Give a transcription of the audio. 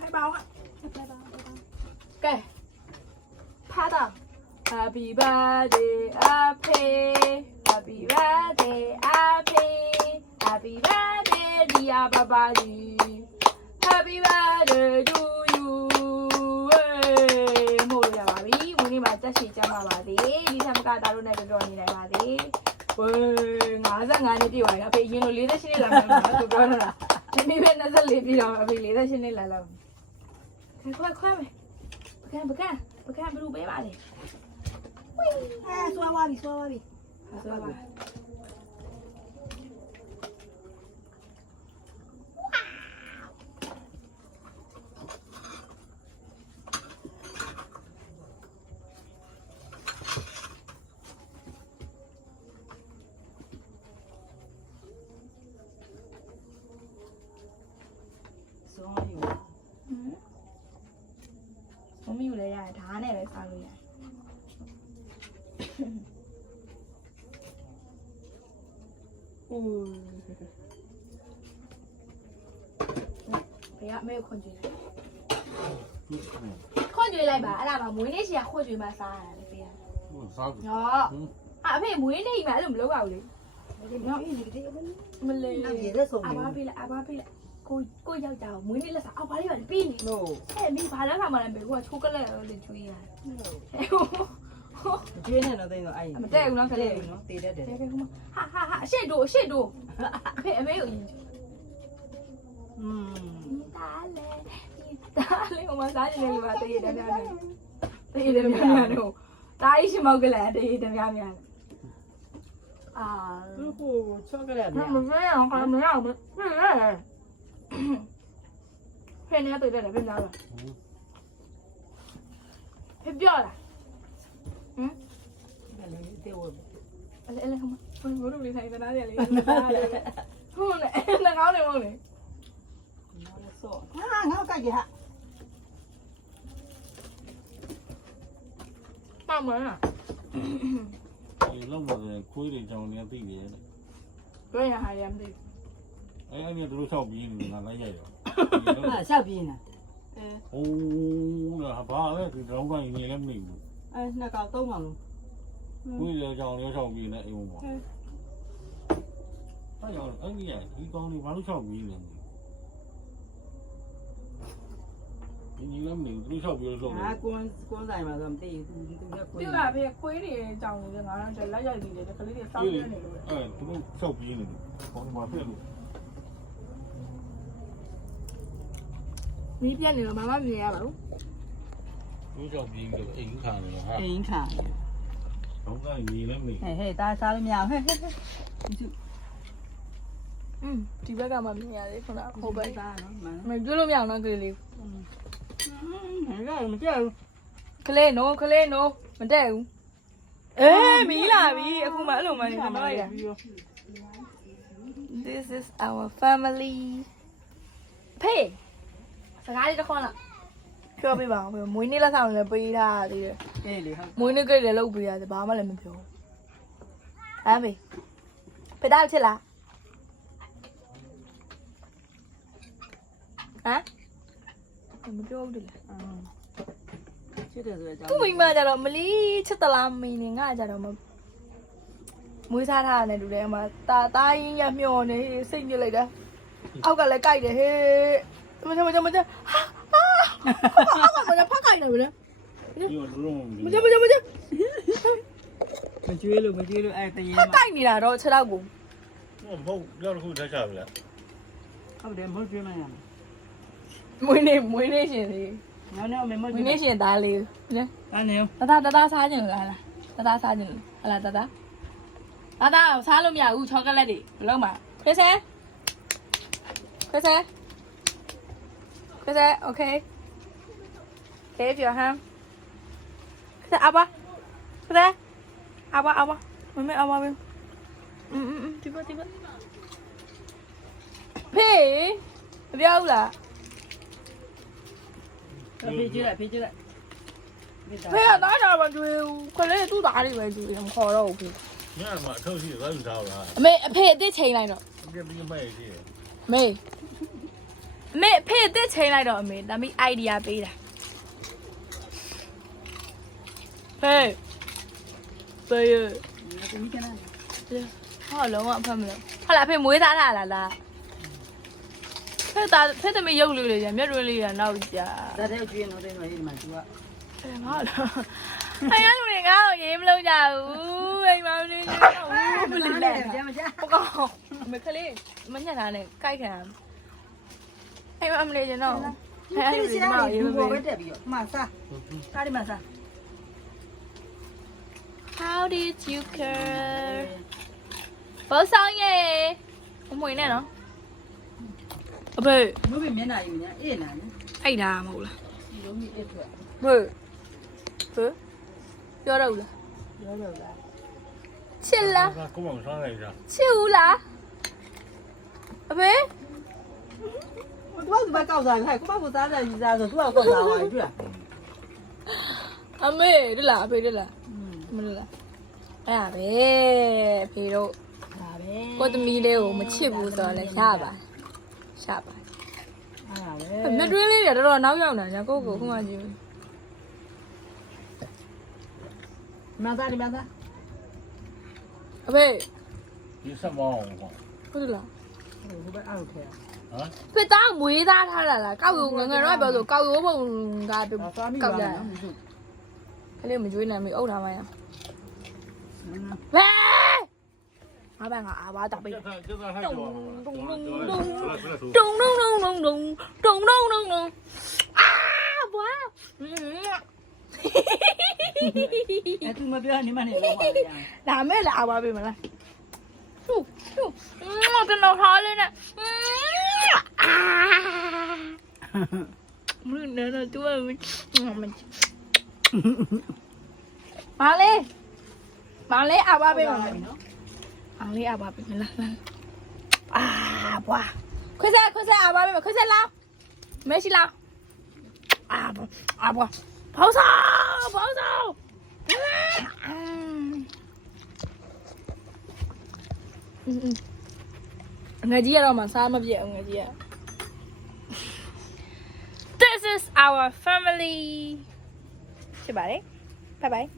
太棒了，给，趴到 ，Happy birthday Happy birthday Happy birthday dear 爸爸你 Happy birthday to you， မို့လို့ရပါပြီ။ဒီနေ့မှာတက်ရှိကြမှာပါသေး။ဒီထက်မကတာတို့နဲ့ကြော်နေနိုင်ပါသေး။ဝေး55နှစ်ပြည့်သွားပြီ။အဖေရင်လို့48နှစ်လာမယ်လို့ပြောတာ။ဒီနေ့ပဲ24ပြည့်တော့အဖေ48နှစ်လာလောက်။ခွဲမယ်။ပကံဘလူပေးပါလေ။ဝေးဆွဲသွားပြီ။ဆွဲပါမမီလည်းရတယ်ဓာတ်နဲ့ပဲစားလို့ရတယ်။အိုးဘယ်ကမဲခွန်ကြွေးလိုက်ခွန်ကြွေးလိုက်ပါအဲ့ဒါမှမွေးနေ့ရှိရခွန်ကြွေးမှစားရတာလေဖေးရ။ဟုတ်စားပြီ။ဟောအဖေမွေးနေ့မှအဲ့လိုမလုပ်ရဘူးလေ။နော်အေးဒီမလေးအဘာဖေးလိုက်ကိုယောက်ျားကိုမွေးနေ့လက်စားအော်ဘာလေးပါလေပြီးနေလို့အဲ့မိဘာလဲခါမှလည်းဘေကိုကချိုးကလက်ရောလေကျွေးရတယ်ကျွေးနေတော့တိတ်တော့အဲ့မတဲ့ဘူးနော်ခလေးနော်တည်တတ်တယ်ဟာအရှိတို့အဖေအမေကိုရင်တားလေဟိုမှာစားနေတယ်ပါတည်တယ်များတော့တားကြီးရှင်မောက်ကလေးတည်တယ်များအာဟိုချောကလက်မမရအောင်ခါမရအောင်ဖေနေတွေ့တယ်ဖေးလားဖေးပြောလားအဲ့လေတေဝအဲ့ဟိုဘိုးတို့လေးထိုင်နေတာလေဟုတ်လေငါကောင်းနေမဟုတ်လေနော်ဆောဟာငါကြိုက်ကြဟာပါမလားဒီလောက်မှခွေးတွေကြောင်နေသိတယ်တဲ့ဘယ်ရဟာရမသိအဲ့ဒီတို့ဆောက်ပြီးနေငါလိုက်ရိုက်တော့ဟာဆောက်ပြီးနေဟိုးဘာလဲဒီတော့ကနေလည်းမနေဘူးအဲ့နှစ်ကောင်သုံးကောင်လုံးခွေးတွေကြောင်လည်းဆောက်ပြီးနေအိမ်ပေါ်အဲ့ရောအဲ့ဒီဒီကောင်တွေဘာလို့ဆောက်ပြီးနေဒီလည်းမနေဘူးတို့ဆောက်ပြီးလို့ဆောက်တယ်ဟာကွန်းဆိုင်မှာတော့မသိဘူးသူကခွေးပြတာဖေခွေးတွေကြောင်နေတယ်ငါတော့လက်ရိုက်ပြီးတယ်ကလေးတွေစောက်နေတယ်လို့အဲ့တို့ဆောက်ပြီးနေတယ်ဘောမှာဖက်လို့မီးပြတ်နေတော့မမမြင်ရပါဘူးတို့ဆောက်ပြီးတော့အိမ်ခါနေတော့ဟာအိမ်ခါတော့ကနေလည်းမနေဟဲ့ဒါစားလို့မရဟဲ့ဒီဘက်ကမှမြင်ရတယ်ခုနဟိုဘက်စားနော်မကျွလို့မရအောင်နော်ကလေးလေးဟဲ့မကြောက်ဘူးကလေးနိုးမတက်ဘူးမီးလာပြီအခုမှအဲ့လိုမှနေမလိုက်တာ This is our family ဖေးစကားလေးတစ်ခွန်းလားပြောပြပါဦးမွေးနေ့လက်ဆောင်လည်းပေးထားသေးတယ်အေးလေဟုတ်မွေးနေ့ကိတ်လည်းလုပ်ပေးရတယ်ဘာမှလည်းမပြောဘူးဟမ်ဖေးတားချစ်လားဟမ်မပြောဘူးလေချစ်တယ်ဆိုတော့သူ့မိမကြတော့မလီချစ်သလားမင်းနေငါကြတော့မွေးစားထားတယ်တူတယ်အမတားရင်ရမျောနေစိတ်ညစ်လိုက်တာအောက်ကလည်းကြိုက်တယ်ဟေးမကြဟာမကြဖက်ကြိုက်တယ်ဗျာဒီလိုမကြမကျွေးလို့အဲ့တရေဖက်ကြိုက်နေတာတော့6တော့ကိုဟုတ်ပြောတစ်ခုတက်ချပြီလားဟုတ်တယ်မဟုတ်ကျွေးမှရမယ်မွေးနေ့ရှင်စီနော်မမမွေးနေ့ရှင်သားလေးနော်အဲ့နေတသားစားခြင်းလားတသားစားခြင်းဟလာတသားစားလို့မရဘူးချောကလက်တွေဘယ်လောက်မှခရစ်စဲ okay Give your hand ခရစ်အဘမမေအဘဒီပါဖေးမပြောဘူးလားဖေးကြည့်လိုက်ဖေးကတော့မတွေ့ဘူးခလေးသူ့သားတွေပဲကြည့်မခေါ်တော့ဘူးဖေးညမှာအထုတ်ရှိသွားယူထားလားအမေအဖေအစ်ချိန်လိုက်တော့ဒီမဲ့ရှိတယ်မေ မေဖေးတစ်ချိန်လိုက်တော့အမေဒါမီ idea ပေးတာဖေးဖေးရ ဒီမိကနာ ဟောလုံးဝအဖက်မလို့ဟုတ်လားဖေးမွေးသားထားလားဖေးသမီးရုပ်လေးလေးမျက်ရွှေလေးရနောက်ကြ ဒါတဲ့ကျွေးနော်တဲ့နော်ဒီမှာသူက အဲ့ငါ့အဲ့ရလူတွေငါ့ကိုရေးမလို့ကြဘူးအိမ်မောင်လေးမလီလဲ ကြမ်းမကြ ပကောမကလေးမညက်တာနဲ့ကြိုက်ခံအိမ်မလေးကျတော့အဲ့လူတွေငါ့ကိုရေးမ ဘောပဲ လို့ တက်ပြီးတော့မှစားကားဒီမှာစား How did you care ဘောဆောင်ရဲ့အမွေနဲ့နော်အဖေ မဟုတ်ပြီမျက်နှာကြီးမြင်အေးနာနေ အဲ့ဒါမဟုတ်လား ဒီလိုမျိုးအေးထွက် ဖေပြောတော့လား ရောရောလား ချစ်လား ကိုမောင်စားလိုက်တာ ချစ်ဦးလားအဖေ သူကကောက်စားခိုင်ကိုမကစားတယ်ကြီးစားဆိုသူကကောက်စားသွားပြီတွေ့လား အမေဒလားအဖေဒလားမလားအဲ့ဒါပဲအဖေတို့ ဒါပဲ ကိုသမီးလေးကိုမချစ်ဘူးဆိုတော့လည်းရပါရှာပါ အဲ့ဒါပဲ မြတ်တွင်းလေးတွေတော်တော်နောက်ရောက်နေတာကိုခုမှကြည့် မစားဒီမစား အဖေ ဒီဆက်မောင်းဟော ဟုတ်လား ဟိုဘက်အောက်ထဲ ဟမ် ဖေသားမွေးသားထားတာလားကောက်ရုံငငယ်တော့ပြောဆိုကောက်ရုံပုံက သွားမိပါ ကောက်ကြ နော် ကလေးမကျွေးနိုင်ဘူးအုပ်ထားမှရဘဲငါဘာငါအားပါတာပေး ကျက်သားထိုက်တော့ တုံတုံတုံတုံတုံတုံအာဘွာ အဲ့သူမပြောနေမနေတော့ပါလေ ဒါမဲ့လာပါပြီမလားဟူဟူကျွန်တော်ထားလေးနဲ့အာမင်းနဲ့တော့သူကမာလေးအပါပြီမလားမာလေးအပါပြီမလားအာဘွာခွစအပါပြီမခွစလာမရှိလားအာဘွာဖောက်ဆောင်ငါကြီးရတော့မှစားမပြည့်အောင်ငါကြီးရ This is our family ဖြစ်ပါတယ် bye bye